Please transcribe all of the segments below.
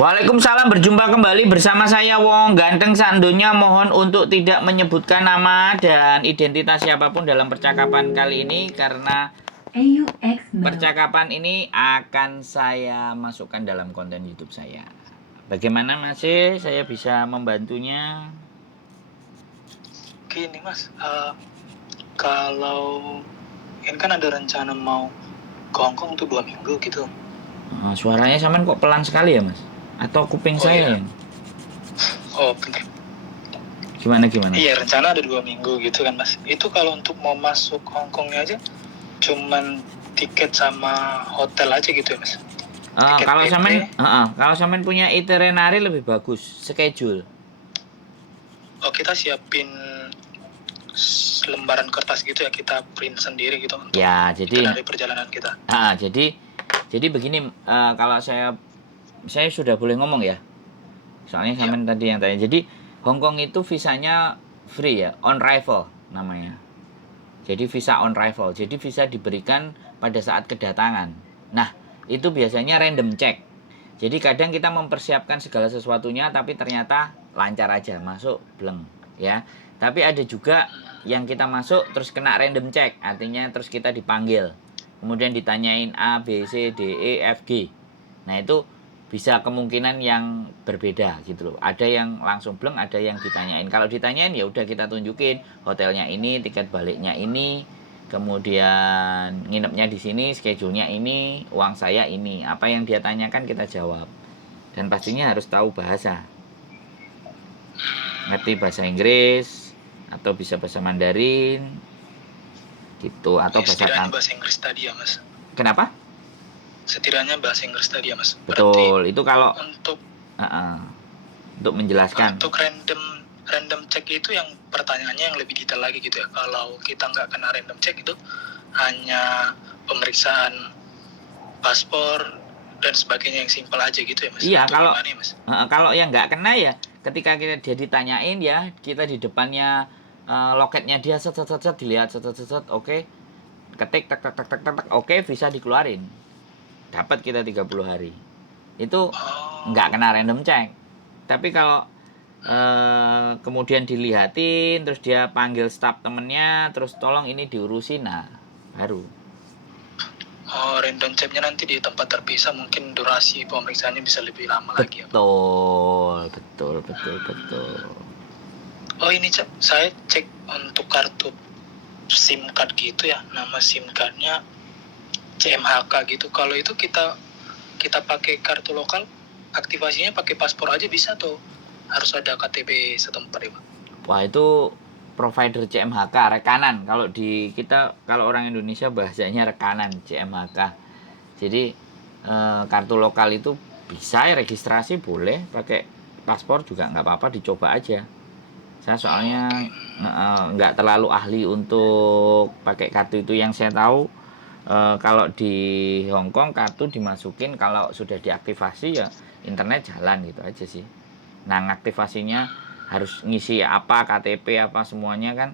Waalaikumsalam, berjumpa kembali bersama saya Wong Ganteng Sandonya. Mohon untuk tidak menyebutkan nama dan identitas siapapun dalam percakapan kali ini karena percakapan ini akan saya masukkan dalam konten YouTube saya. Bagaimana masih saya bisa membantunya? Gini mas, kalau ini kan ada rencana mau ke Hongkong tuh 2 minggu gitu. Suaranya sampean kok pelan sekali ya mas? Atau kuping saya iya. ya? Oh bener. Gimana? Iya, rencana ada 2 minggu gitu kan mas. Itu kalau untuk mau masuk Hongkongnya aja cuman tiket sama hotel aja gitu ya mas. Kalau sampean punya itinerary lebih bagus, schedule. Oh kita siapin lembaran kertas gitu ya, kita print sendiri gitu untuk Ya, jadi itinerary perjalanan kita. jadi begini, kalau saya sudah boleh ngomong ya. Soalnya sampean tadi yang tanya. Jadi Hongkong itu visanya free ya, on arrival namanya. Jadi visa on arrival. Jadi visa diberikan pada saat kedatangan. Nah, itu biasanya random check. Jadi kadang kita mempersiapkan segala sesuatunya tapi ternyata lancar aja, masuk bleng ya. Tapi ada juga yang kita masuk terus kena random check, artinya terus kita dipanggil. Kemudian ditanyain A, B, C, D, E, F, G. Nah, itu bisa kemungkinan yang berbeda gitu loh. Ada yang langsung bleng, ada yang ditanyain. Kalau ditanyain ya udah kita tunjukin hotelnya ini, tiket baliknya ini, kemudian nginepnya di sini, schedule-nya ini, uang saya ini. Apa yang dia tanyakan kita jawab. Dan pastinya harus tahu bahasa. Ngerti bahasa Inggris atau bisa bahasa Mandarin gitu, atau setidaknya bahasa Inggris tadi ya mas. Kenapa? Setidaknya bahasa Inggris tadi ya mas. Betul. Berarti itu kalau untuk menjelaskan. Untuk random check itu yang pertanyaannya yang lebih detail lagi gitu ya. Kalau kita nggak kena random check itu hanya pemeriksaan paspor dan sebagainya yang simpel aja gitu ya mas. Iya, kalau yang nggak kena ya ketika dia ditanyain ya, kita di depannya loketnya dia set dilihat set oke. Ketik tak oke, visa dikeluarin. Dapat kita 30 hari. Itu nggak kena random check. Tapi kalau kemudian dilihatin terus dia panggil staf temennya terus tolong ini diurusin, nah baru random checknya nanti di tempat terpisah, mungkin durasi pemeriksaannya bisa lebih lama lagi ya. Betul. Oh ini saya cek untuk kartu SIM card gitu ya, nama SIM cardnya CMHK gitu. Kalau itu kita pakai kartu lokal, aktivasinya pakai paspor aja bisa tuh, harus ada KTP setempat ya Pak? Wah, itu provider CMHK, rekanan. Kalau di kita, kalau orang Indonesia bahasanya rekanan CMHK. Jadi kartu lokal itu bisa ya, registrasi boleh, pakai paspor juga nggak apa-apa, dicoba aja. Saya soalnya nggak terlalu ahli untuk pakai kartu itu. Yang saya tahu kalau di Hongkong kartu dimasukin kalau sudah diaktifasi ya internet jalan gitu aja sih. Nah, ngaktifasinya harus ngisi apa, KTP apa semuanya kan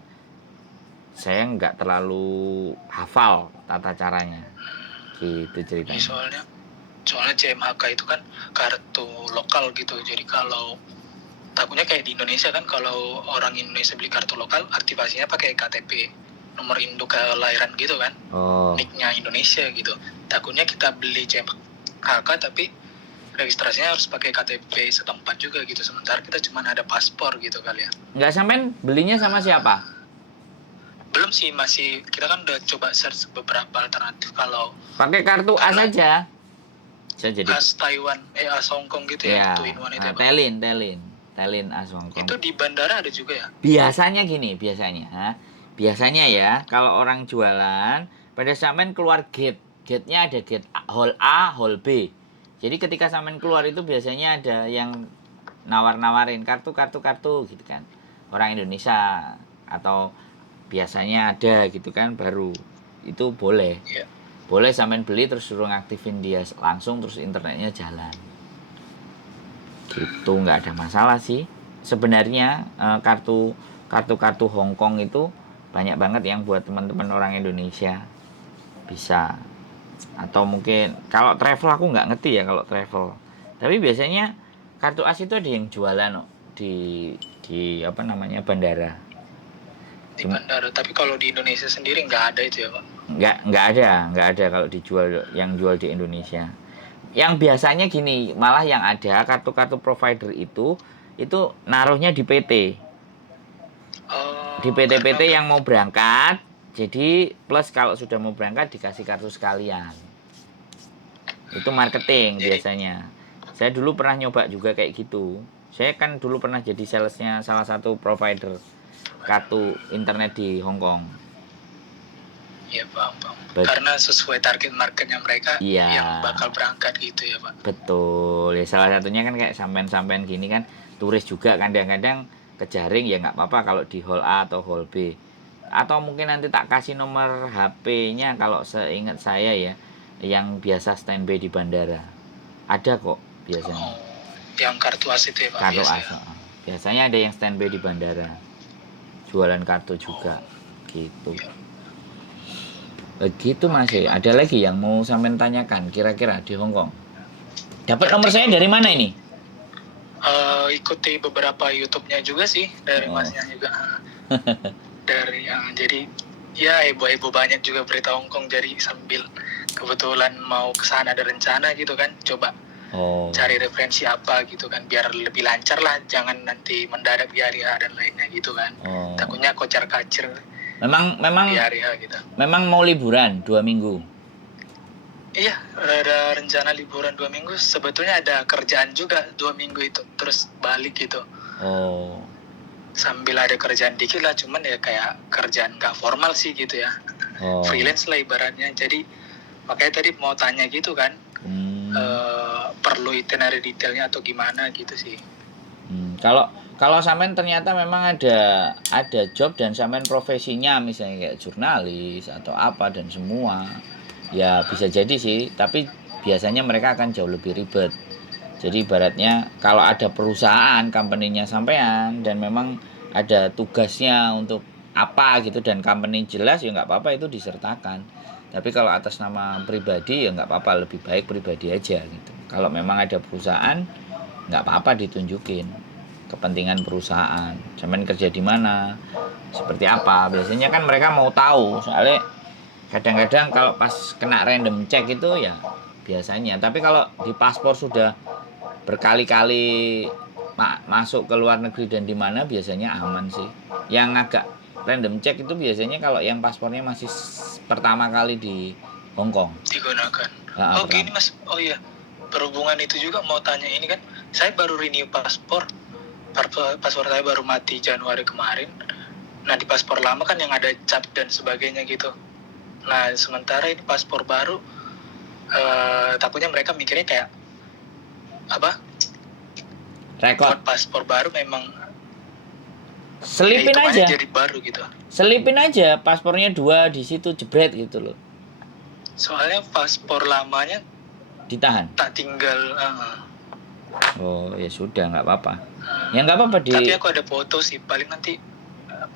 saya nggak terlalu hafal tata caranya gitu ceritanya. Soalnya CMHK itu kan kartu lokal gitu, jadi kalau takutnya kayak di Indonesia kan, kalau orang Indonesia beli kartu lokal aktivasinya pakai KTP, nomor induk kelahiran gitu kan, nicknya Indonesia gitu. Takutnya kita beli CMHK tapi registrasinya harus pakai KTP setempat juga gitu, sementara kita cuma ada paspor gitu kali ya. Nggak, sampean belinya sama siapa? Belum sih, masih, kita kan udah coba search beberapa alternatif. Kalau pakai kartu A saja. As Taiwan, As Hongkong gitu ya, 2-in-1 itu ya Pak? Talin As Hongkong. Itu di bandara ada juga ya? Biasanya ya, kalau orang jualan pada sampean keluar gate-nya ada gate hall A, hall B. Jadi ketika sampean keluar itu biasanya ada yang nawar-nawarin kartu gitu kan. Orang Indonesia atau biasanya ada gitu kan, baru itu boleh. Yeah. Boleh sampean beli terus suruh ngaktifin dia langsung terus internetnya jalan. Gitu, nggak ada masalah sih. Sebenarnya kartu Hongkong itu banyak banget yang buat teman-teman orang Indonesia bisa. Atau mungkin kalau travel aku nggak ngerti ya, kalau travel Tapi biasanya kartu as itu ada yang jualan kok di apa namanya bandara. Di bandara. Tapi kalau di Indonesia sendiri nggak ada itu ya Pak? Nggak ada kalau dijual yang jual di Indonesia. Yang biasanya gini, malah yang ada kartu-kartu provider itu naruhnya di PT. Oh, Di karena PT-PT udah. yang mau berangkat, jadi plus kalau sudah mau berangkat dikasih kartu sekalian. Itu marketing Jadi, biasanya. Saya dulu pernah nyoba juga kayak gitu. Saya kan dulu pernah jadi salesnya salah satu provider kartu internet di Hong Kong. ya paham. Karena sesuai target marketnya mereka Iya. yang bakal berangkat gitu ya Pak? Betul. Ya salah satunya kan kayak sampean-sampean gini kan turis juga kadang-kadang kejaring ya nggak apa-apa kalau di hall A atau hall B. Atau mungkin nanti tak kasih nomor HP-nya kalau seingat saya ya, yang biasa standby di bandara. Ada kok biasanya. Oh, yang kartu as itu ya Pak? Kartu Biasa as. ya? Biasanya ada yang standby di bandara. Jualan kartu juga. Gitu. Ya. Begitu Mas. Ada lagi yang mau sampean tanyakan kira-kira di Hong Kong? Dapat nomor Berarti saya dari mana ini? ikuti beberapa YouTube-nya juga sih dari Oh. Masnya juga. Dari yang jadi ya heboh-heboh banyak juga berita Hong Kong, jadi sambil kebetulan mau ke sana ada rencana gitu kan, coba Oh. cari referensi apa gitu kan biar lebih lancar lah, jangan nanti mendadak di hari H dan lainnya gitu kan. Oh. Takutnya kocar-kacir Memang di hari H gitu. memang mau liburan 2 minggu. Iya, ada rencana liburan 2 minggu. Sebetulnya ada kerjaan juga 2 minggu itu, terus balik gitu. Oh. Sambil ada kerjaan dikit lah, cuman ya kayak kerjaan gak formal sih gitu ya. Oh. Freelance lah ibaratnya. Jadi makanya tadi mau tanya gitu kan, perlu itinerary detailnya atau gimana gitu sih. Kalau sampean ternyata memang ada job dan sampean profesinya misalnya kayak jurnalis atau apa dan semua, ya bisa jadi sih, tapi biasanya mereka akan jauh lebih ribet. Jadi ibaratnya kalau ada perusahaan company-nya sampean dan memang ada tugasnya untuk apa gitu dan company jelas ya nggak apa-apa itu disertakan. Tapi kalau atas nama pribadi ya nggak apa-apa, lebih baik pribadi aja gitu. Kalau memang ada perusahaan nggak apa-apa ditunjukin kepentingan perusahaan. Sampean kerja di mana? Seperti apa? Biasanya kan mereka mau tahu, soalnya kadang-kadang kalau pas kena random check itu ya biasanya. Tapi kalau di paspor sudah berkali-kali masuk ke luar negeri dan di mana biasanya aman sih. Yang agak random check itu biasanya kalau yang paspornya masih pertama kali di Hong Kong digunakan. Nah, Gini Mas, oh iya, berhubungan itu juga mau tanya ini kan, saya baru renew paspor saya baru mati Januari kemarin. Nah di paspor lama kan yang ada cap dan sebagainya gitu. Nah sementara ini paspor baru, takutnya mereka mikirnya kayak apa? Rekod paspor baru memang selipin ya, aja. Jadi baru gitu. Selipin aja paspornya 2 di situ jebret gitu loh. Soalnya paspor lamanya ditahan. Tak tinggal. Oh ya sudah nggak apa-apa. Ya nggak apa-apa di. Tapi aku ada foto sih, paling nanti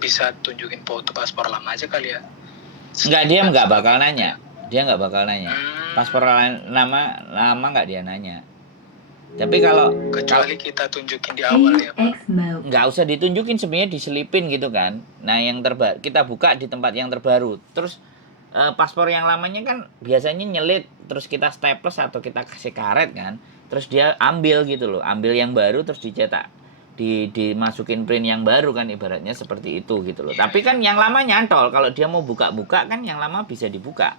bisa tunjukin foto paspor lama aja kali ya. Nggak, dia nggak bakal nanya. Dia nggak bakal nanya. Paspor lama nggak dia nanya. Tapi kecuali kita tunjukin di awal ya Pak. Nggak usah ditunjukin, sebenarnya diselipin gitu kan. Nah yang terbaru kita buka di tempat yang terbaru. Terus paspor yang lamanya kan biasanya nyelit, terus kita staples atau kita kasih karet kan. Terus dia ambil gitu loh, ambil yang baru terus dicetak, dimasukin print yang baru kan, ibaratnya seperti itu gitu loh. Tapi kan yang lama nyantol, kalau dia mau buka-buka kan yang lama bisa dibuka.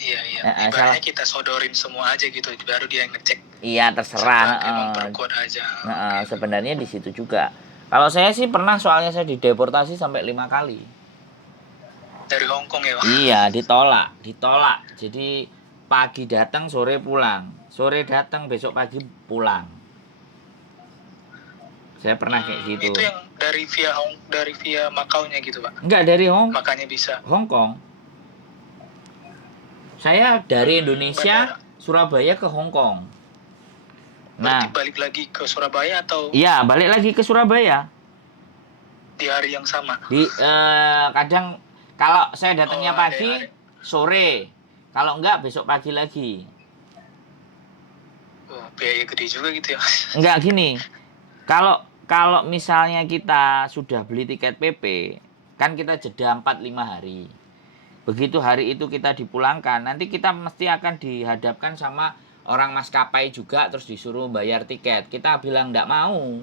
Iya. Ibaratnya kita sodorin semua aja gitu, baru dia ngecek. Iya terserah. Memperkuat aja. Sebenarnya di situ juga. Kalau saya sih pernah, soalnya saya dideportasi sampai 5 kali. Dari Hong Kong ya Pak? Iya, ditolak. Jadi pagi datang, sore pulang. Sore datang, besok pagi pulang. Saya pernah kayak gitu. Itu yang dari via Makau-nya gitu Pak? Enggak, dari Makanya bisa. Hong Kong. Saya dari Indonesia, Surabaya ke Hong Kong. Berarti balik lagi ke Surabaya atau? Iya, balik lagi ke Surabaya. Di hari yang sama? Kadang kalau saya datangnya pagi, sore. Kalau enggak besok pagi lagi. Oh, biaya gede juga gitu ya. Enggak gini. Kalau kalau misalnya kita sudah beli tiket PP, kan kita jeda 4-5 hari. Begitu hari itu kita dipulangkan, nanti kita mesti akan dihadapkan sama orang maskapai juga, terus disuruh bayar tiket. Kita bilang enggak mau.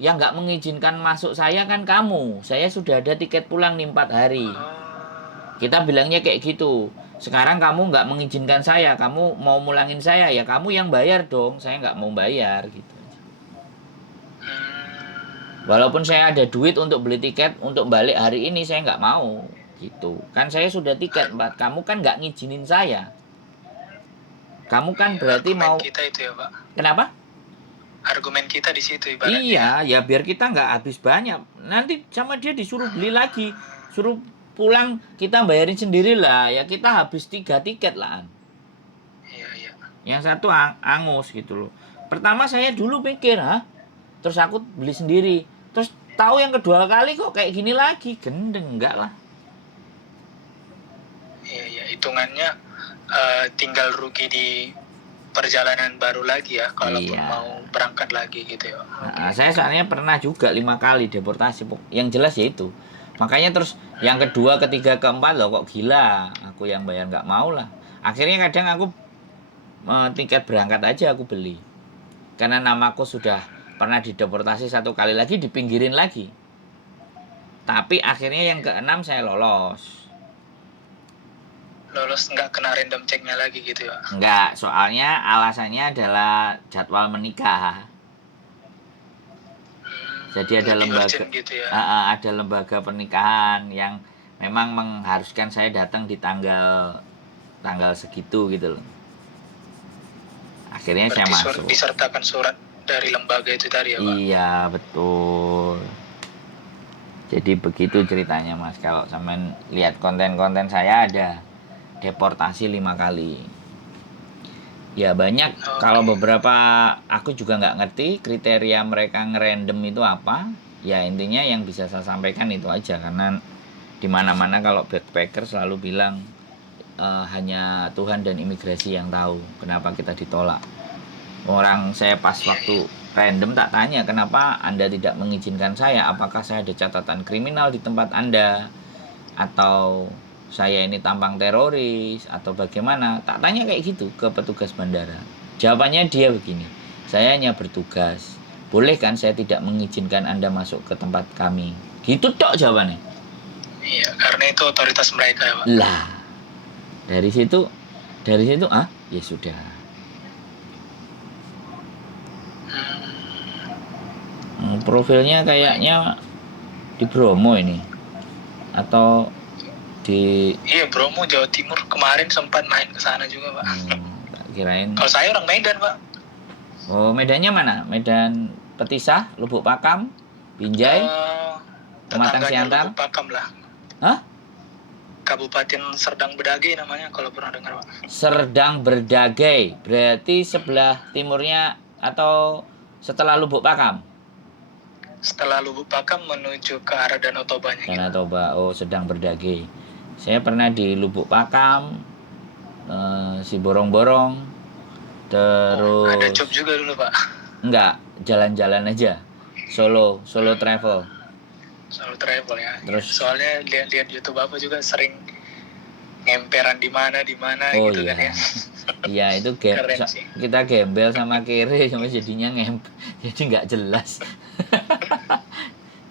Yang nggak mengizinkan masuk saya kan kamu. Saya sudah ada tiket pulang nih 4 hari. Kita bilangnya kayak gitu. Sekarang kamu nggak mengizinkan saya, kamu mau mulangin saya, ya kamu yang bayar dong. Saya nggak mau bayar gitu. Walaupun saya ada duit untuk beli tiket untuk balik hari ini, saya nggak mau gitu. Kan saya sudah tiket 4, kamu kan nggak ngizinin saya. Kamu kan berarti Argumen mau. kita itu ya Pak. Kenapa? Argumen kita di situ ibaratnya. Iya, ya biar kita nggak habis banyak. Nanti sama dia disuruh beli lagi, suruh pulang kita bayarin sendiri lah. Ya kita habis 3 tiket lah. Iya. Yang satu angus gitu loh. Pertama saya dulu mikir, terus aku beli sendiri. Terus tahu yang kedua kali kok kayak gini lagi, gendeng enggak lah. Iya, hitungannya tinggal rugi di perjalanan baru lagi ya, kalaupun Iya. mau berangkat lagi gitu ya. Nah, saya soalnya pernah juga 5 kali deportasi. Yang jelas ya itu. Makanya terus yang kedua, ketiga, keempat loh kok gila. Aku yang bayar nggak mau lah. Akhirnya kadang aku tiket berangkat aja aku beli. Karena namaku sudah pernah dideportasi 1 kali lagi, dipinggirin lagi. Tapi akhirnya yang ke-6 saya lolos. Lolos nggak kena random checknya lagi gitu ya? Enggak, soalnya alasannya adalah jadwal menikah. Jadi ada lembaga gitu ya? ada lembaga pernikahan yang memang mengharuskan saya datang di tanggal segitu gitu loh. Akhirnya Berarti saya masuk. disertakan surat dari lembaga itu tadi ya Pak? Iya, betul. Jadi begitu ceritanya Mas. Kalau sampean lihat konten-konten saya ada deportasi 5 kali. Ya banyak. Kalau beberapa aku juga nggak ngerti kriteria mereka ngerandom itu apa. Ya intinya yang bisa saya sampaikan itu aja, karena dimana-mana kalau backpacker selalu bilang hanya Tuhan dan imigrasi yang tahu kenapa kita ditolak. Orang saya pas waktu random tak tanya kenapa Anda tidak mengizinkan saya, apakah saya ada catatan kriminal di tempat Anda, atau saya ini tampang teroris, atau bagaimana. Tak tanya kayak gitu ke petugas bandara. Jawabannya dia begini, saya hanya bertugas, boleh kan saya tidak mengizinkan Anda masuk ke tempat kami. Gitu tok jawabannya. Iya, karena itu otoritas mereka ya Pak. Lah dari situ ya sudah. Profilnya kayaknya di Bromo ini atau di Iya, Bromo, Jawa Timur. Kemarin sempat main ke sana juga Pak. Tak kirain. Kalau saya orang Medan Pak. Oh, medannya mana? Medan Petisah, Lubuk Pakam, Binjai, Pematang Siantar. Lubuk Pakam lah. Hah? Kabupaten Serdang Bedagai namanya, kalau pernah dengar Pak. Serdang Bedagai, berarti sebelah timurnya atau setelah Lubuk Pakam? Setelah Lubuk Pakam menuju ke arah Danau Tobanya. Danau Toba. Oh, Serdang Bedagai. Saya pernah di Lubuk Pakam, si Borong-Borong, terus. Ada job juga dulu Pak. Enggak, jalan-jalan aja. Solo travel. Solo travel ya. Terus soalnya lihat YouTube apa juga sering ngemperan di mana gitu iya. kan ya. Iya, itu kita gembel sama kiri sama jadinya jadi nggak jelas.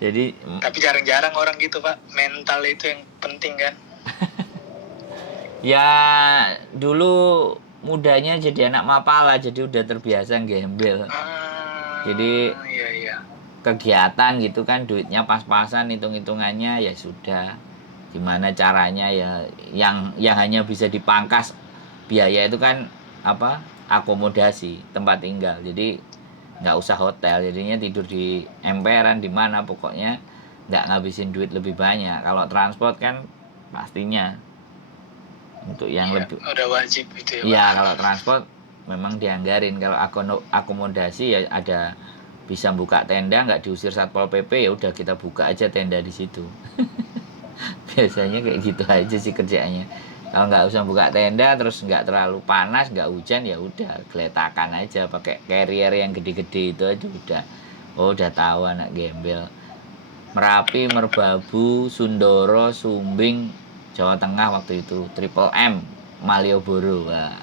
Jadi tapi jarang-jarang orang gitu Pak, mental itu yang penting kan. Ya dulu mudanya jadi anak mapala, jadi udah terbiasa gembel. Jadi iya. Kegiatan gitu kan, duitnya pas-pasan, hitung-hitungannya ya sudah. Gimana caranya ya, yang hanya bisa dipangkas biaya itu kan akomodasi tempat tinggal. Jadi nggak usah hotel, jadinya tidur di emperan di mana, pokoknya nggak ngabisin duit lebih banyak. Kalau transport kan pastinya untuk yang lebih udah wajib gitu ya. Iya, kalau transport memang dianggarin. Kalau akomodasi ya ada, bisa buka tenda, nggak diusir Satpol PP, ya udah kita buka aja tenda di situ. Biasanya kayak gitu aja sih kerjaannya. Kalau nggak usah buka tenda, terus nggak terlalu panas, nggak hujan, ya udah geletakan aja pakai carrier yang gede-gede itu aja udah. Oh, udah tahu anak gembel. Merapi, Merbabu, Sundoro, Sumbing, Jawa Tengah waktu itu, Triple M, Malioboro. Wah.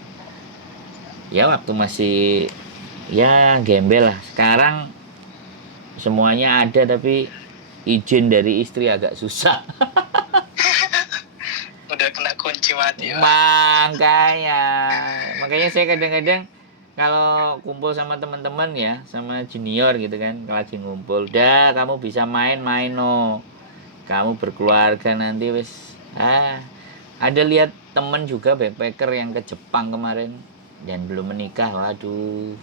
Ya waktu masih ya gembel lah. Sekarang semuanya ada tapi izin dari istri agak susah. Udah kena kunci mati ya. Makanya, makanya saya kadang-kadang kalau kumpul sama teman-teman ya, sama junior gitu kan, lagi ngumpul, dah kamu bisa main-main no, kamu berkeluarga nanti wis. Ada lihat temen juga backpacker yang ke Jepang kemarin dan belum menikah, waduh,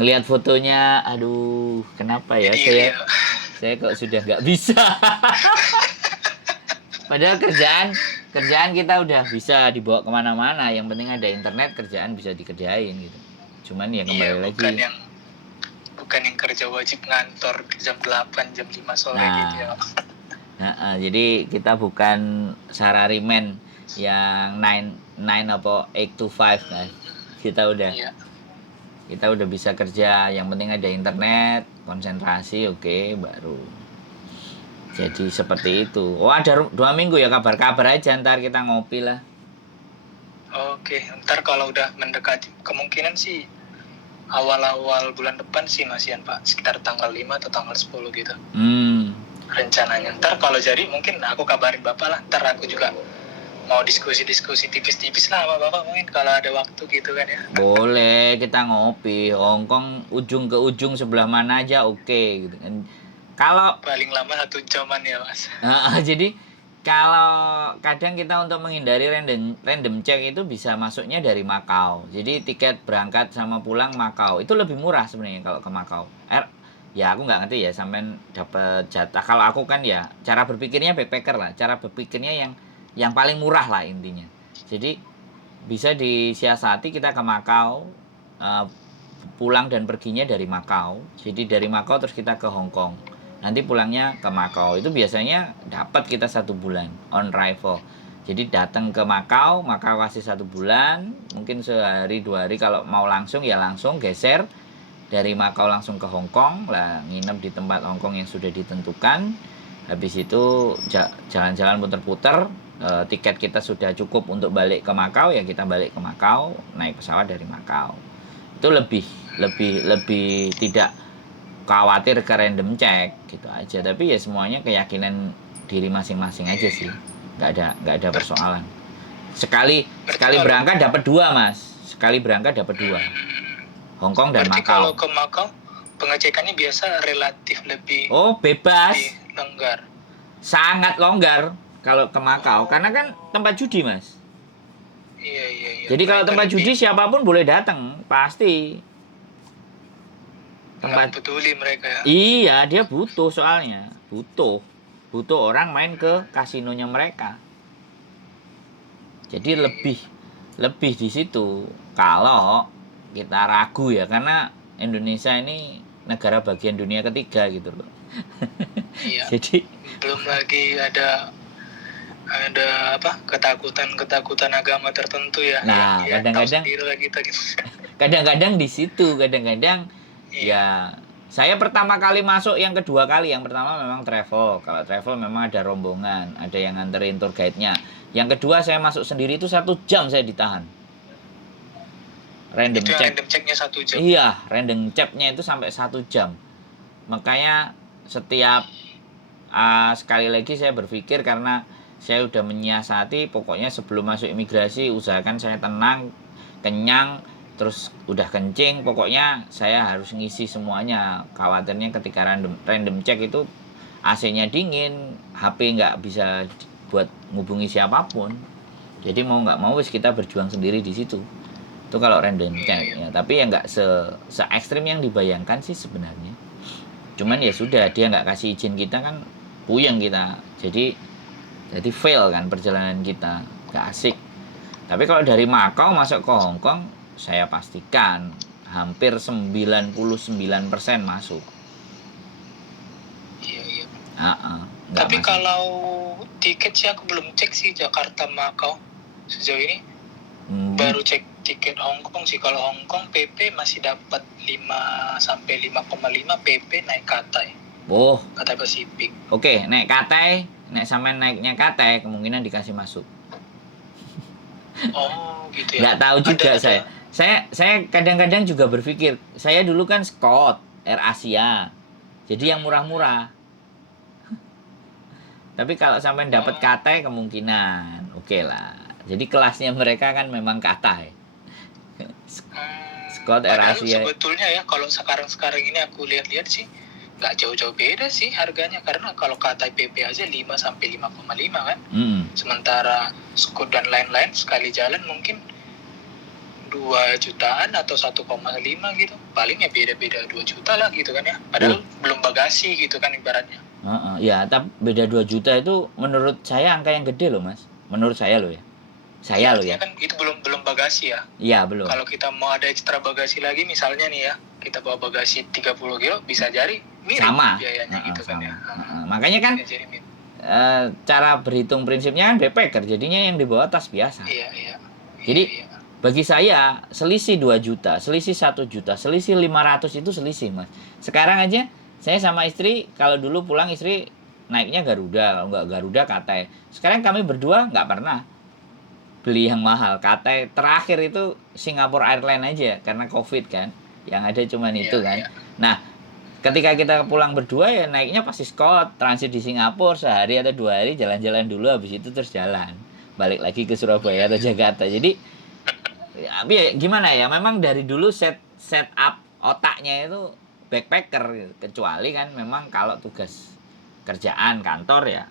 ngelihat fotonya, aduh, kenapa ya Jadi iri ya. saya kok sudah nggak bisa. Padahal kerjaan kita udah bisa dibawa kemana-mana. Yang penting ada internet, kerjaan bisa dikerjain gitu. Cuman ya kembali Iya, lagi. bukan yang kerja wajib ngantor jam 8, jam 5 sore gitu ya. Jadi kita bukan salaryman yang 9 apa 8 to 5 kan. Iya. Kita udah bisa kerja. Yang penting ada internet, konsentrasi, oke, baru. Jadi seperti itu. Oh, ada 2 minggu ya, kabar-kabar aja, ntar kita ngopi lah. Oke, ntar kalau udah mendekati, kemungkinan sih awal-awal bulan depan sih Masian Pak, sekitar tanggal 5 atau tanggal 10 gitu rencananya. Ntar kalau jadi mungkin aku kabarin Bapak lah, ntar aku juga mau diskusi-diskusi tipis-tipis lah sama Bapak mungkin kalau ada waktu gitu kan ya. Boleh kita ngopi. Hongkong ujung ke ujung sebelah mana aja oke gitu kan. Kalau Paling lama 1 jaman ya Mas. jadi kalau kadang kita untuk menghindari random check itu bisa masuknya dari Makau. Jadi tiket berangkat sama pulang Makau itu lebih murah sebenarnya kalau ke Makau. Ya aku nggak ngerti ya sampean dapat jatah. Kalau aku kan ya cara berpikirnya backpacker lah. Cara berpikirnya yang paling murah lah intinya. Jadi bisa disiasati kita ke Makau, pulang dan perginya dari Makau. Jadi dari Makau terus kita ke Hong Kong. Nanti pulangnya ke Makau. Itu biasanya dapat kita 1 bulan on arrival. Jadi datang ke Makau kasih 1 bulan, mungkin sehari 2 hari. Kalau mau langsung ya langsung geser dari Makau langsung ke Hong Kong lah, nginep di tempat Hong Kong yang sudah ditentukan. Habis itu jalan-jalan puter-puter. Tiket kita sudah cukup untuk balik ke Makau, ya kita balik ke Makau, naik pesawat dari Makau. Itu lebih tidak khawatir ke random check gitu aja. Tapi ya semuanya keyakinan diri masing-masing aja sih, nggak ada persoalan. Sekali berangkat dapat 2 Mas, sekali berangkat dapat 2, Hong Kong dan Berarti Makau. kalau ke Makau pengecekannya biasa relatif lebih bebas, longgar, sangat longgar kalau ke Makau, karena kan tempat judi Mas. Iya. Jadi kalau tempat judi siapapun boleh datang, pasti. Nggak peduli mereka ya. Iya, dia butuh soalnya. Butuh orang main ke kasinonya mereka. Jadi lebih di situ. Kalau kita ragu ya, karena Indonesia ini negara bagian dunia ketiga gitu loh. Iya. Jadi belum lagi ada ketakutan agama tertentu ya. Nah, kadang-kadang kadang-kadang di situ, kadang-kadang ya saya pertama kali masuk, yang kedua kali, yang pertama memang travel. Kalau travel memang ada rombongan, ada yang nganterin tour guide-nya. Yang kedua saya masuk sendiri itu 1 jam saya ditahan. Random check-nya 1 jam. Iya, random check-nya itu sampai 1 jam. Makanya setiap sekali lagi saya berpikir, karena saya udah menyiasati, pokoknya sebelum masuk imigrasi usahakan saya tenang, kenyang, terus udah kencing, pokoknya saya harus ngisi semuanya. Khawatirnya ketika random check itu AC-nya dingin, HP nggak bisa buat ngubungi siapapun. Jadi mau nggak mau kita berjuang sendiri di situ. Itu kalau random check ya. Tapi ya nggak se ekstrim yang dibayangkan sih sebenarnya. Cuman ya sudah, dia nggak kasih izin kita kan puyeng kita. Jadi fail kan perjalanan kita, nggak asik. Tapi kalau dari Makau masuk ke Hong Kong, saya pastikan hampir 99% masuk. Iya. Tapi masalah. Kalau tiket sih aku belum cek sih Jakarta Makau. sejauh ini. Hmm. Baru cek tiket Hong Kong sih. Kalau Hong Kong PP masih dapat 5 sampai 5,5 PP naik Cathay. Oh, Cathay Pacific. oke, naik Cathay, naik sampean naiknya Cathay kemungkinan dikasih masuk. Oh, gitu ya. Nggak tahu juga Ada. Saya kadang-kadang juga berpikir, saya dulu kan Scott, Air Asia. Jadi yang murah-murah. Tapi kalau sampai dapat Cathay kemungkinan oke lah. Jadi kelasnya mereka kan memang Cathay. Scott Air Padahal Asia. sebetulnya ya kalau sekarang ini aku lihat-lihat sih nggak jauh-jauh beda sih harganya, karena kalau Cathay PP aja 5 sampai 5,5 kan. Sementara Scoot dan lain-lain sekali jalan mungkin 2 jutaan atau 1,5 gitu. Palingnya beda-beda 2 juta lah gitu kan ya. Padahal belum bagasi gitu kan ibaratnya. Ya, tapi beda 2 juta itu menurut saya angka yang gede loh, Mas. Menurut saya loh ya. Saya loh ya. Kan itu belum bagasi ya. Iya, belum. Kalau kita mau ada ekstra bagasi lagi misalnya nih ya, kita bawa bagasi 30 kilo bisa jadi mirip sama biayanya gitu sama. kan ya. Makanya kan cara berhitung prinsipnya kan backpacker, jadinya yang dibawa tas biasa. Iya. Jadi bagi saya selisih 2 juta, selisih 1 juta, selisih 500 itu selisih, Mas. Sekarang aja saya sama istri kalau dulu pulang istri naiknya Garuda, kalau nggak Garuda Cathay. Sekarang kami berdua nggak pernah beli yang mahal. Cathay terakhir itu Singapore Airlines aja karena Covid kan. Yang ada cuman itu kan. Nah, ketika kita pulang berdua ya naiknya pasti Scott, transit di Singapura sehari atau 2 hari, jalan-jalan dulu, habis itu terus jalan balik lagi ke Surabaya atau Jakarta. Jadi ya gimana ya, memang dari dulu set up otaknya itu backpacker, kecuali kan memang kalau tugas kerjaan kantor ya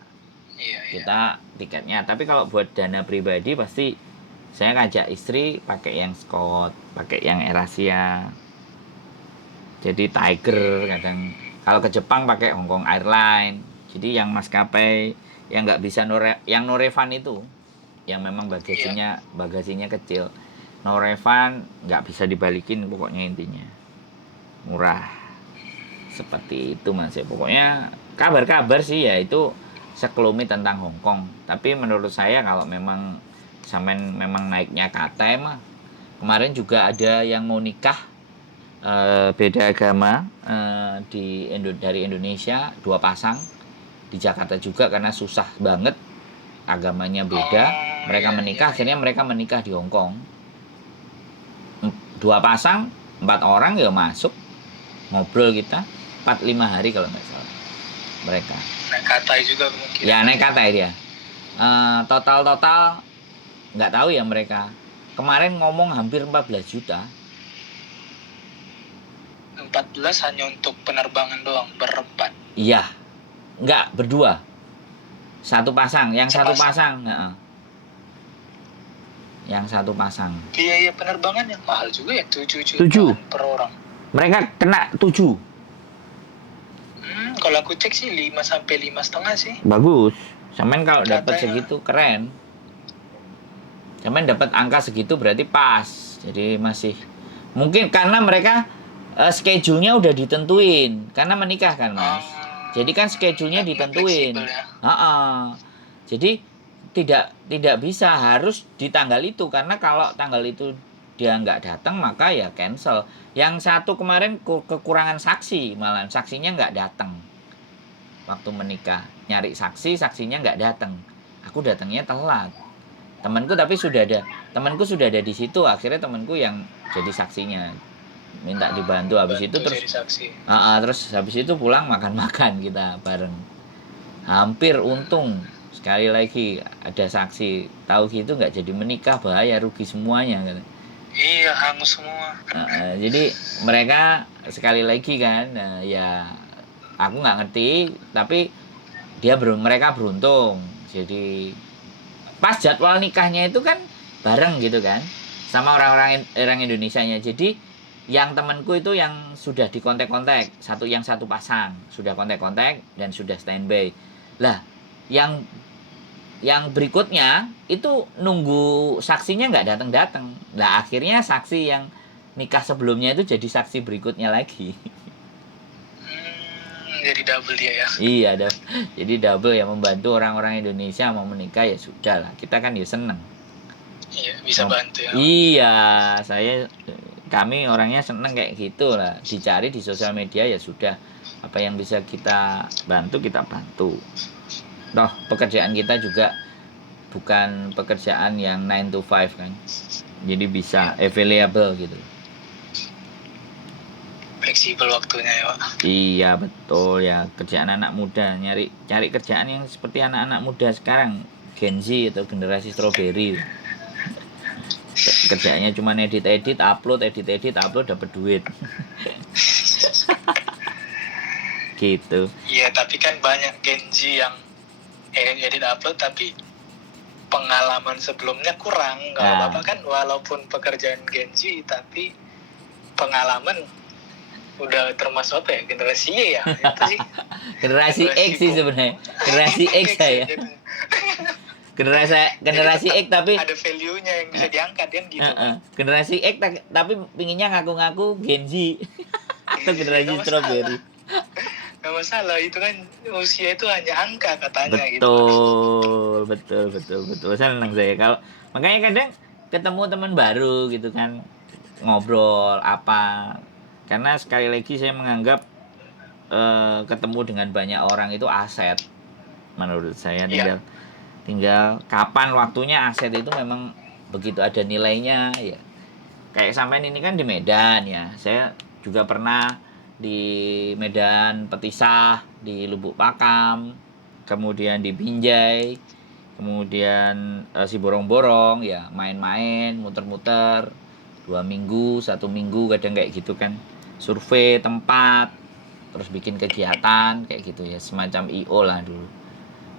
kita tiketnya. Tapi kalau buat dana pribadi pasti saya ngajak istri pakai yang Scott, pakai yang AirAsia. Jadi Tiger kadang. Kalau ke Jepang pakai Hong Kong Airlines. Jadi yang maskapai yang nggak bisa yang no refund itu, yang memang bagasinya kecil, no refund, nggak bisa dibalikin pokoknya, intinya murah. Seperti itu Mas ya. Pokoknya kabar-kabar sih ya itu sekelumit tentang Hong Kong. Tapi menurut saya kalau memang sampean memang naiknya Cathay mah, kemarin juga ada yang mau nikah beda agama dari Indonesia, 2 pasang di Jakarta juga karena susah banget agamanya beda. Mereka menikah, akhirnya mereka menikah di Hong Kong. 2 pasang, 4 orang ya masuk, ngobrol kita 4-5 hari kalau nggak salah mereka. Naik Cathay juga mungkin. Ya naik Cathay dia. Total nggak tahu ya mereka. Kemarin ngomong hampir 14 juta. 14 hanya untuk penerbangan doang, berempat. Iya. Enggak, berdua. Satu pasang, yang satu pasang. Yang satu pasang. Biaya penerbangannya mahal juga ya, 7 juta per orang. Mereka kena 7. Kalau aku cek sih 5 sampai 5,5 sih. Bagus. Sampean kalau dapat segitu keren. Sampean dapat angka segitu berarti pas. Jadi masih mungkin karena mereka schedule-nya udah ditentuin karena menikah kan Mas. Jadi kan schedule-nya ditentuin. Jadi tidak bisa harus di tanggal itu, karena kalau tanggal itu dia nggak datang maka ya cancel. Yang satu kemarin kekurangan saksi, malah saksinya nggak datang waktu menikah, nyari saksinya nggak datang. Aku datangnya telat. Temanku sudah ada di situ, akhirnya temanku yang jadi saksinya, minta dibantu. Habis itu terus habis itu pulang makan kita bareng. Hampir untung sekali lagi ada saksi, tahu gitu nggak jadi menikah, bahaya, rugi semuanya kan. Iya, hangus semua. Jadi mereka sekali lagi kan, ya aku nggak ngerti, tapi mereka beruntung. Jadi pas jadwal nikahnya itu kan bareng gitu kan sama orang Indonesianya. Jadi yang temanku itu yang sudah dikontak-kontak, yang satu pasang sudah kontak-kontak dan sudah standby. Lah, yang berikutnya itu nunggu saksinya nggak datang. Lah akhirnya saksi yang nikah sebelumnya itu jadi saksi berikutnya lagi. Jadi double dia ya. Iya, jadi double ya, membantu orang-orang Indonesia mau menikah ya sudah lah. Kita kan ya seneng. Iya, bisa bantu ya. Iya, kami orangnya seneng kayak gitu lah. Dicari di sosial media ya sudah. Apa yang bisa kita bantu, kita bantu. Toh, pekerjaan kita juga bukan pekerjaan yang 9 to 5 kan. Jadi bisa available gitu. Fleksibel waktunya ya, Pak. Iya, betul ya. Kerjaan anak muda, cari kerjaan yang seperti anak-anak muda sekarang, Gen Z atau generasi strawberry. Kerjaannya cuma edit-edit, upload, dapat duit. Gitu. Iya, tapi kan banyak Gen Z yang edit upload tapi pengalaman sebelumnya kurang. Kalau Nah. Bapak kan walaupun pekerjaan Gen Z tapi pengalaman udah termasuk apa ya, generasi Y ya itu sih. Generasi X sih sebenarnya. Generasi X saya. Gitu. Generasi X tapi ada value-nya yang bisa diangkat kan gitu. Generasi X tapi pinginnya ngaku-ngaku Gen Z atau generasi strawberry. Gak masalah, itu kan usia itu hanya angka katanya betul, gitu. Betul. Senang saya kalau makanya kadang ketemu teman baru gitu kan, ngobrol apa. Karena sekali lagi saya menganggap ketemu dengan banyak orang itu aset menurut saya. Tinggal kapan waktunya aset itu memang begitu ada nilainya ya. Kayak sampean ini kan di Medan ya. Saya juga pernah di Medan Petisah, di Lubuk Pakam, kemudian di Binjai, kemudian si Borong-Borong ya, main-main, muter-muter 2 minggu, 1 minggu kadang kayak gitu kan. Survei tempat, terus bikin kegiatan kayak gitu ya, semacam IO lah dulu.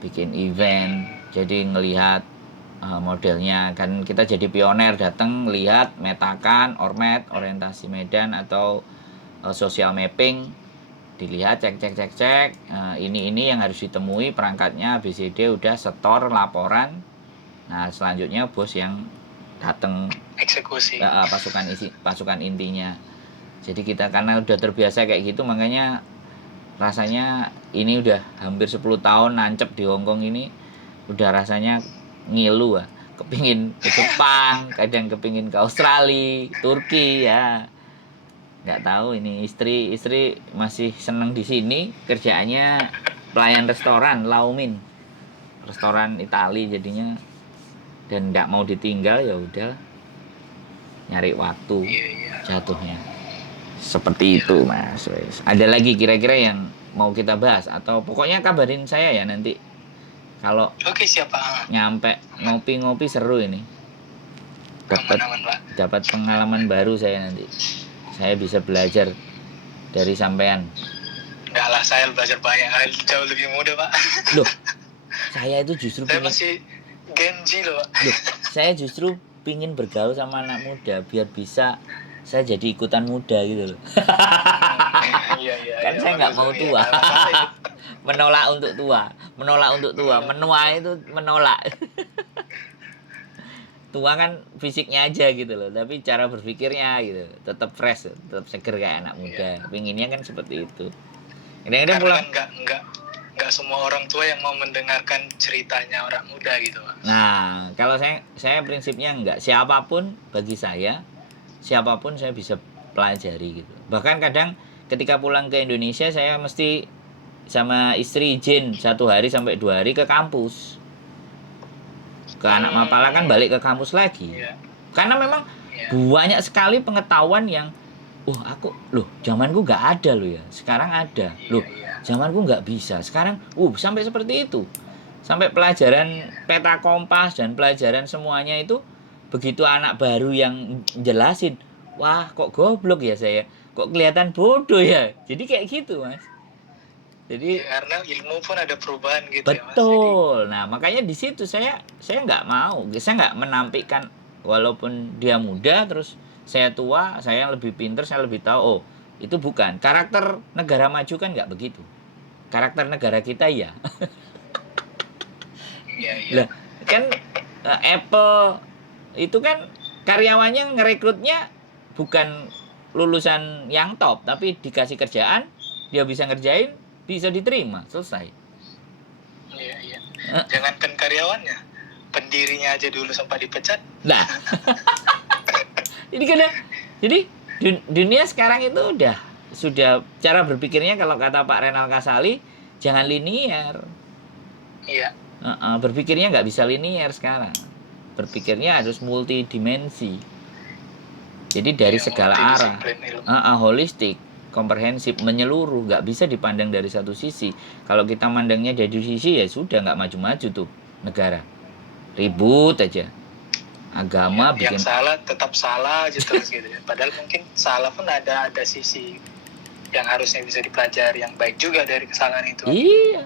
Bikin event. Jadi ngelihat modelnya kan, kita jadi pioner, datang lihat metakan ormet orientasi Medan atau social mapping, dilihat cek ini yang harus ditemui perangkatnya ABCD, udah setor laporan. Nah selanjutnya bos yang datang eksekusi pasukan intinya. Jadi kita karena udah terbiasa kayak gitu, makanya rasanya ini udah hampir 10 tahun nancep di Hongkong ini, udah rasanya ngilu ah. Kepingin ke Jepang, kadang kepingin ke Australia, Turki ya. Nggak tahu ini istri masih seneng di sini, kerjaannya pelayan restoran Laumin, restoran Itali jadinya, dan nggak mau ditinggal ya udah nyari waktu jatuhnya seperti itu Mas. Ada lagi kira-kira yang mau kita bahas atau pokoknya kabarin saya ya nanti kalau oke, siapa nyampe ngopi seru ini, dapat pengalaman baru saya nanti. Saya bisa belajar dari sampean. Enggak lah, saya belajar banyak hal, jauh lebih muda Pak. Loh, saya itu justru saya masih Gen Z loh Pak. Loh, saya justru pingin bergaul sama anak muda biar bisa saya jadi ikutan muda gitu loh. Kan saya nggak mau tua. menolak untuk tua, menua itu menolak. Tua kan fisiknya aja gitu loh, tapi cara berpikirnya gitu tetap fresh, tetap seger kayak anak muda. Pinginnya kan seperti itu. Karena pulang kan nggak semua orang tua yang mau mendengarkan ceritanya orang muda gitu Pak. Nah kalau saya prinsipnya enggak, siapapun saya bisa pelajari gitu. Bahkan kadang ketika pulang ke Indonesia saya mesti sama istri izin 1 hari sampai 2 hari ke kampus. Ke anak mapala kan balik ke kampus lagi. Karena memang banyak sekali pengetahuan yang zamanku nggak ada loh ya. Sekarang ada. Zamanku nggak bisa. Sekarang sampai seperti itu. Sampai pelajaran peta kompas dan pelajaran semuanya itu begitu anak baru yang jelasin, wah kok goblok ya saya. Kok kelihatan bodoh ya. Jadi kayak gitu, Mas. Jadi karena ilmu pun ada perubahan gitu. Betul. Ya, Mas. Nah, makanya di situ saya nggak mau, saya nggak menampilkan walaupun dia muda terus saya tua, saya lebih pintar, saya lebih tahu. Itu bukan. Karakter negara maju kan nggak begitu. Karakter negara kita ya. Lah, kan Apple itu kan karyawannya ngerekrutnya bukan lulusan yang top, tapi dikasih kerjaan, dia bisa ngerjain, bisa diterima, selesai. Iya. Jangankan karyawannya, pendirinya aja dulu sempat dipecat. Nah, ini kadang, jadi dunia sekarang itu sudah cara berpikirnya kalau kata Pak Renal Kasali jangan linear. Iya. Berpikirnya nggak bisa linear sekarang. Berpikirnya harus multidimensi. Jadi dari segala arah, holistik, komprehensif, menyeluruh, nggak bisa dipandang dari satu sisi. Kalau kita mandangnya dari sisi ya sudah nggak maju-maju tuh negara, ribut aja. Agama yang bikin salah tetap salah aja terus gitu. Padahal mungkin salah pun ada sisi yang harusnya bisa dipelajari yang baik juga dari kesalahan itu. Iya,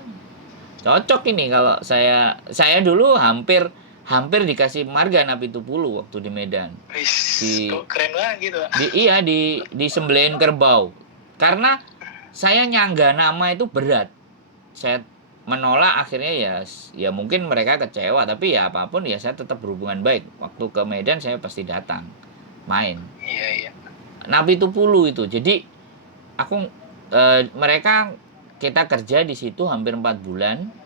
cocok ini kalau saya dulu hampir dikasih marga Napi Tupulu waktu di Medan. Kok keren banget gitu. Di sembelih kerbau. Karena saya nyangga nama itu berat. Saya menolak, akhirnya ya mungkin mereka kecewa, tapi ya apapun ya saya tetap berhubungan baik. Waktu ke Medan saya pasti datang main. Iya. Napi Tupulu itu. Jadi aku mereka kita kerja di situ hampir 4 bulan.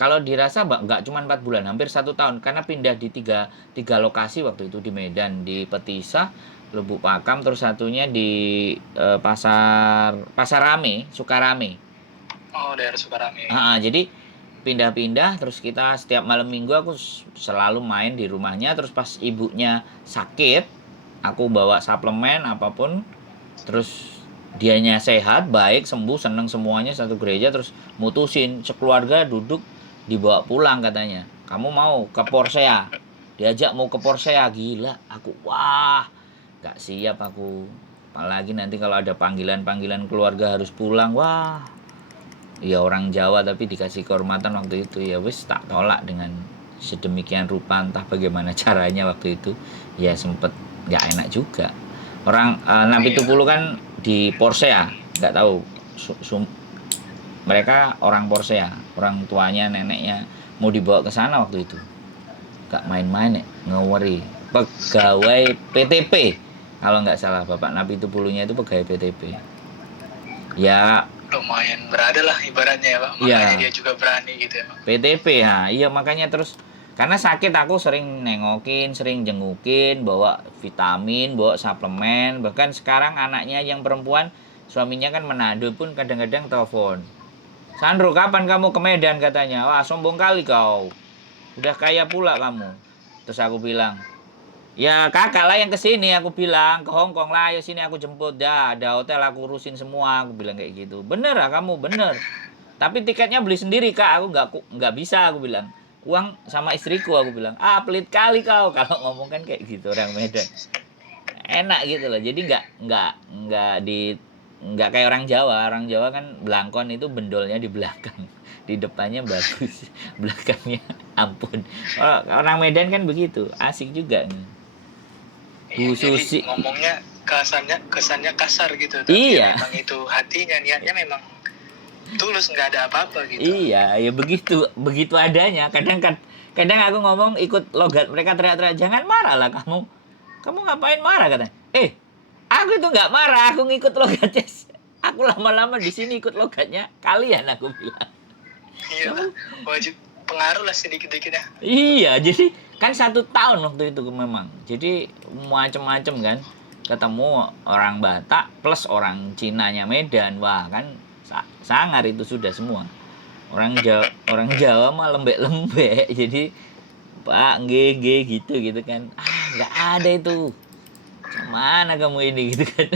Kalau dirasa nggak cuma 4 bulan, hampir 1 tahun, karena pindah di tiga lokasi waktu itu, di Medan, di Petisah, Lubuk Pakam, terus satunya di pasar Rame, Sukarame. Oh, daerah Sukarame. Jadi pindah-pindah, terus kita setiap malam minggu aku selalu main di rumahnya. Terus pas ibunya sakit, aku bawa suplemen apapun, terus dianya sehat, baik, sembuh, seneng semuanya, satu gereja. Terus mutusin sekeluarga duduk, dibawa pulang katanya. Kamu mau ke Porsea? Diajak mau ke Porsea. Gila, aku wah gak siap aku. Apalagi nanti kalau ada panggilan keluarga harus pulang, wah. Ya orang Jawa tapi dikasih kehormatan waktu itu, ya wis tak tolak dengan sedemikian rupa. Entah bagaimana caranya waktu itu, ya sempet nggak enak juga. Orang Napi Tupulu kan di Porsea, nggak tahu mereka orang Porsea, orang tuanya neneknya mau dibawa ke sana waktu itu, nggak main-main ya, ngeweri pegawai PTP kalau nggak salah. Bapak Napi Tupulunya itu pegawai PTP ya, lumayan berada lah ibaratnya ya Pak, makanya dia juga berani gitu ya Pak. PTP ya, iya makanya. Terus karena sakit aku sering nengokin, sering jengukin, bawa vitamin, bawa suplemen. Bahkan sekarang anaknya yang perempuan, suaminya kan Manado, pun kadang-kadang telepon, Sandro kapan kamu ke Medan katanya. Wah sombong kali kau, udah kaya pula kamu. Terus aku bilang, ya kakak lah yang kesini, aku bilang, ke Hongkong lah, ayo sini aku jemput dah, ada hotel aku urusin semua, aku bilang kayak gitu. Bener lah kamu, bener. Tapi tiketnya beli sendiri kak, aku nggak bisa, aku bilang. Uang sama istriku, aku bilang. Pelit kali kau kalau ngomong kan kayak gitu orang Medan. Enak gitu loh. Jadi nggak kayak orang Jawa. Orang Jawa kan belangkon itu bendolnya di belakang, di depannya bagus, belakangnya ampun. Orang Medan kan begitu, asik juga. Bu Susi ngomongnya kesannya kasar gitu, tapi iya. memang itu hatinya, niatnya memang tulus, nggak ada apa-apa gitu. Iya, ya begitu adanya. Kadang aku ngomong ikut logat mereka, teriak-teriak, jangan marah lah kamu ngapain marah katanya. Aku itu nggak marah, aku ngikut logatnya. Aku lama-lama di sini ikut logatnya kalian, aku bilang. Iya, wajib pengaruh lah sedikit-sedikit ya. Iya, jadi kan 1 tahun waktu itu memang. Jadi macem-macem kan. Ketemu orang Batak plus orang Cinanya Medan. Wah kan sangar itu sudah semua. Orang Jawa mah lembek-lembek. Jadi Pak nge gitu kan. Nggak ada itu. Mana kamu ini gitu kan.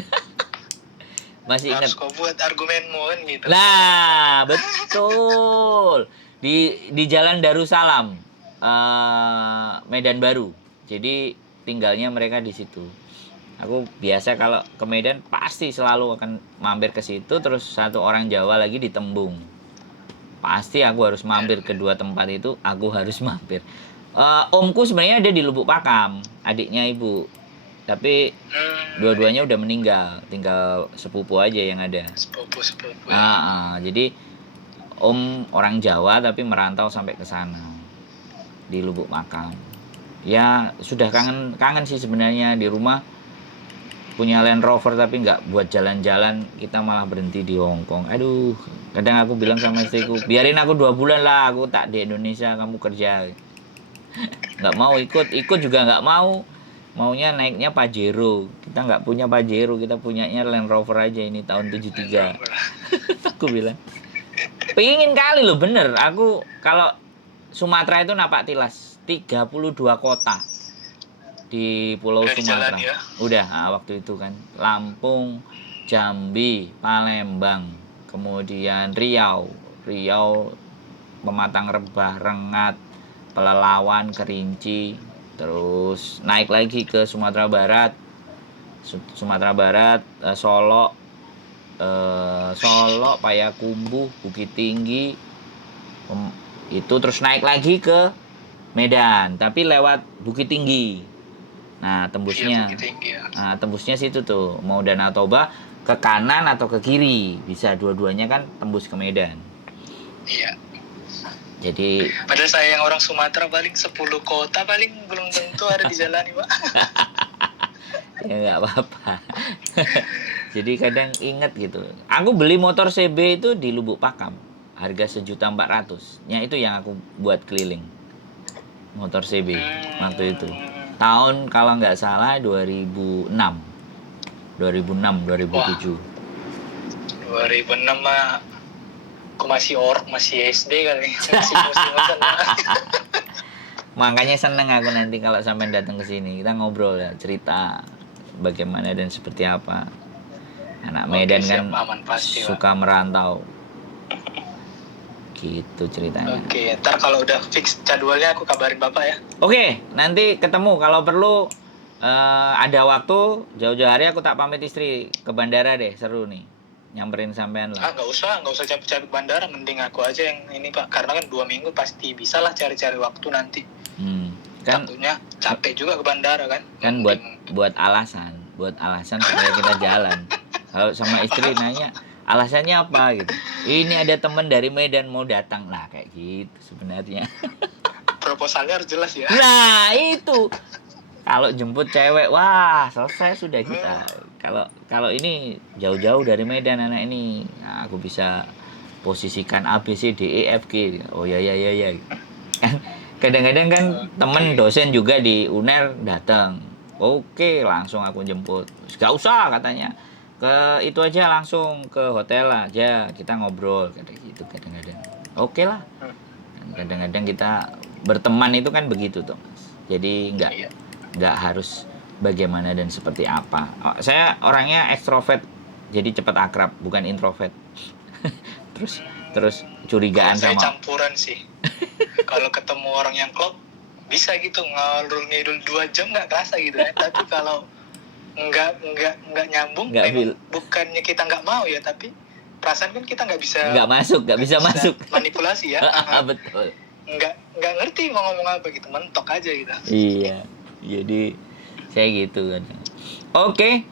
Masih ingat. Harus kau buat argumenmu kan gitu. Nah, betul. Di Jalan Darussalam, Medan Baru. Jadi tinggalnya mereka di situ. Aku biasa kalau ke Medan pasti selalu akan mampir ke situ. Terus satu orang Jawa lagi di Tembung. Pasti aku harus mampir ke 2 tempat itu. Aku harus mampir. Omku sebenarnya ada di Lubuk Pakam, adiknya ibu. Tapi dua-duanya udah meninggal, tinggal sepupu aja yang ada. Sepupu. Jadi Om orang Jawa tapi merantau sampai ke sana di Lubuk Pakam. Ya sudah kangen sih sebenarnya. Di rumah punya Land Rover tapi nggak buat jalan-jalan, kita malah berhenti di Hongkong. Aduh, kadang aku bilang sama istriku, biarin aku 2 bulan lah, aku tak di Indonesia, kamu kerja. Nggak mau ikut juga nggak mau. Maunya naiknya Pajero. Kita nggak punya Pajero, kita punyanya Land Rover aja ini tahun 73. Aku bilang, pengen kali loh, bener. Aku kalau Sumatera itu napak tilas 32 kota di Pulau Udah Sumatera. jalan ya. Udah, waktu itu kan Lampung, Jambi, Palembang, kemudian Riau, Pematang Rebah, Rengat, Pelelawan, Kerinci, terus naik lagi ke Sumatera Barat, Solo, Payakumbuh, Bukit Tinggi, itu terus naik lagi ke Medan, tapi lewat Bukit Tinggi. Nah, tembusnya. Bukit Tinggi ya. Nah, tembusnya situ tuh. Mau Danau Toba ke kanan atau ke kiri. Bisa dua-duanya kan tembus ke Medan. Iya. Jadi Padahal saya yang orang Sumatera paling 10 kota paling belum tentu ada di jalan, Pak. ya nggak apa-apa. Jadi kadang inget gitu. Aku beli motor CB itu di Lubuk Pakam. Harga 1.400.000. Ya itu yang aku buat keliling. Motor CB waktu itu. Tahun kalau nggak salah 2006. 2007. Wah, 2006 mah aku masih SD kali. Masih musim-musim. Makanya seneng aku nanti kalau sampai datang ke sini. Kita ngobrol ya, cerita bagaimana dan seperti apa. Anak Medan siap, kan aman pasti, suka merantau. Gitu ceritanya. Oke, ntar kalau udah fix jadwalnya aku kabarin Bapak ya. Oke, nanti ketemu kalau perlu ada waktu jauh-jauh hari aku tak pamit istri ke bandara deh, seru nih. Nyamperin sampean lah. Nggak usah capek-capek bandara, mending aku aja yang ini Pak, karena kan 2 minggu pasti bisa lah cari-cari waktu nanti. Kan takutnya capek juga ke bandara kan. Kan buat alasan supaya kita jalan. Kalau sama istri nanya alasannya apa gitu. Ini ada teman dari Medan mau datang lah, kayak gitu sebenarnya. Proposalnya harus jelas ya. Nah itu kalau jemput cewek, wah selesai sudah kita. Kalau ini jauh-jauh dari Medan anak ini, nah, aku bisa posisikan A B C D E F G. Oh ya. Kan kadang-kadang kan temen dosen juga di UNER datang. Oke, langsung aku jemput. Gak usah katanya. Ke itu aja, langsung ke hotel aja, kita ngobrol kayak gitu kadang-kadang. Oke lah. Kadang-kadang kita berteman itu kan begitu tuh, Mas. Jadi nggak harus bagaimana dan seperti apa. Saya orangnya ekstrovert, jadi cepat akrab, bukan introvert. terus curigaan saya sama. Campuran sih. Kalau ketemu orang yang klop bisa gitu ngalur ngidul 2 jam nggak kerasa gitu ya. Tapi kalau nggak nyambung, bukannya kita nggak mau ya, tapi perasaan kan kita nggak bisa masuk manipulasi ya. Betul. Nggak ngerti mau ngomong apa gitu, mentok aja gitu. Iya, jadi saya gitu kan. Oke,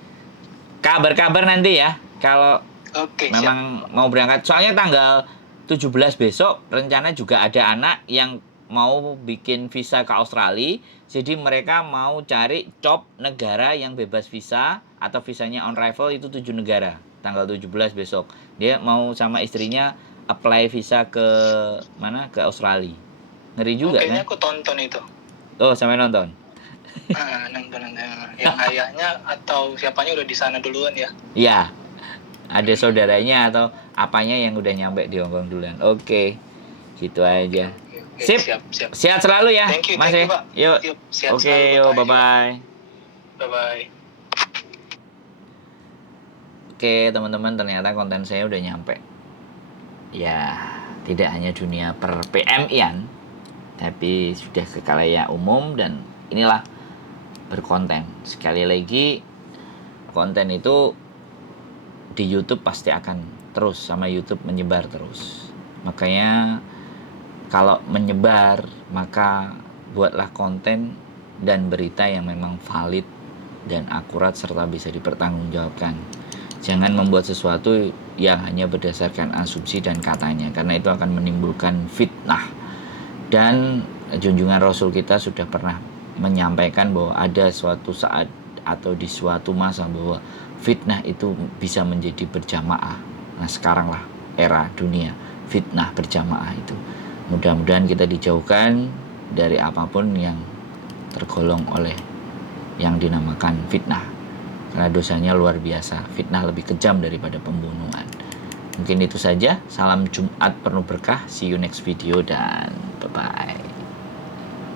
kabar nanti ya kalau memang siap. Mau berangkat. Soalnya tanggal 17 besok rencana juga ada anak yang mau bikin visa ke Australia. Jadi mereka mau cari job negara yang bebas visa atau visanya on arrival itu 7 negara. Tanggal 17 besok. Dia mau sama istrinya apply visa ke mana? Ke Australia. Ngeri juga kan? Kayaknya aku tonton itu. Oh, sampai nonton. Nonton. Yang ayahnya atau siapanya udah di sana duluan ya? Iya. Ada saudaranya atau apanya yang udah nyampe di Hongkong duluan. Oke. Gitu aja. Sip. Siap. Sehat selalu ya, Mas. Thank you, Pak. Yuk. Oke, yuk, bye-bye. Bye-bye. Oke, teman-teman, ternyata konten saya udah nyampe. Ya, tidak hanya dunia per PMI-an, tapi sudah ke khalayak umum dan inilah berkonten. Sekali lagi, konten itu di YouTube pasti akan terus, sama YouTube menyebar terus. Makanya kalau menyebar, maka buatlah konten dan berita yang memang valid dan akurat serta bisa dipertanggungjawabkan. Jangan membuat sesuatu yang hanya berdasarkan asumsi dan katanya, karena itu akan menimbulkan fitnah. Dan junjungan Rasul kita sudah pernah menyampaikan bahwa ada suatu saat atau di suatu masa bahwa fitnah itu bisa menjadi berjamaah. Nah, sekarang lah era dunia fitnah berjamaah itu. Mudah-mudahan kita dijauhkan dari apapun yang tergolong oleh yang dinamakan fitnah. Karena dosanya luar biasa. Fitnah lebih kejam daripada pembunuhan. Mungkin itu saja. Salam Jumat penuh berkah. See you next video dan bye-bye.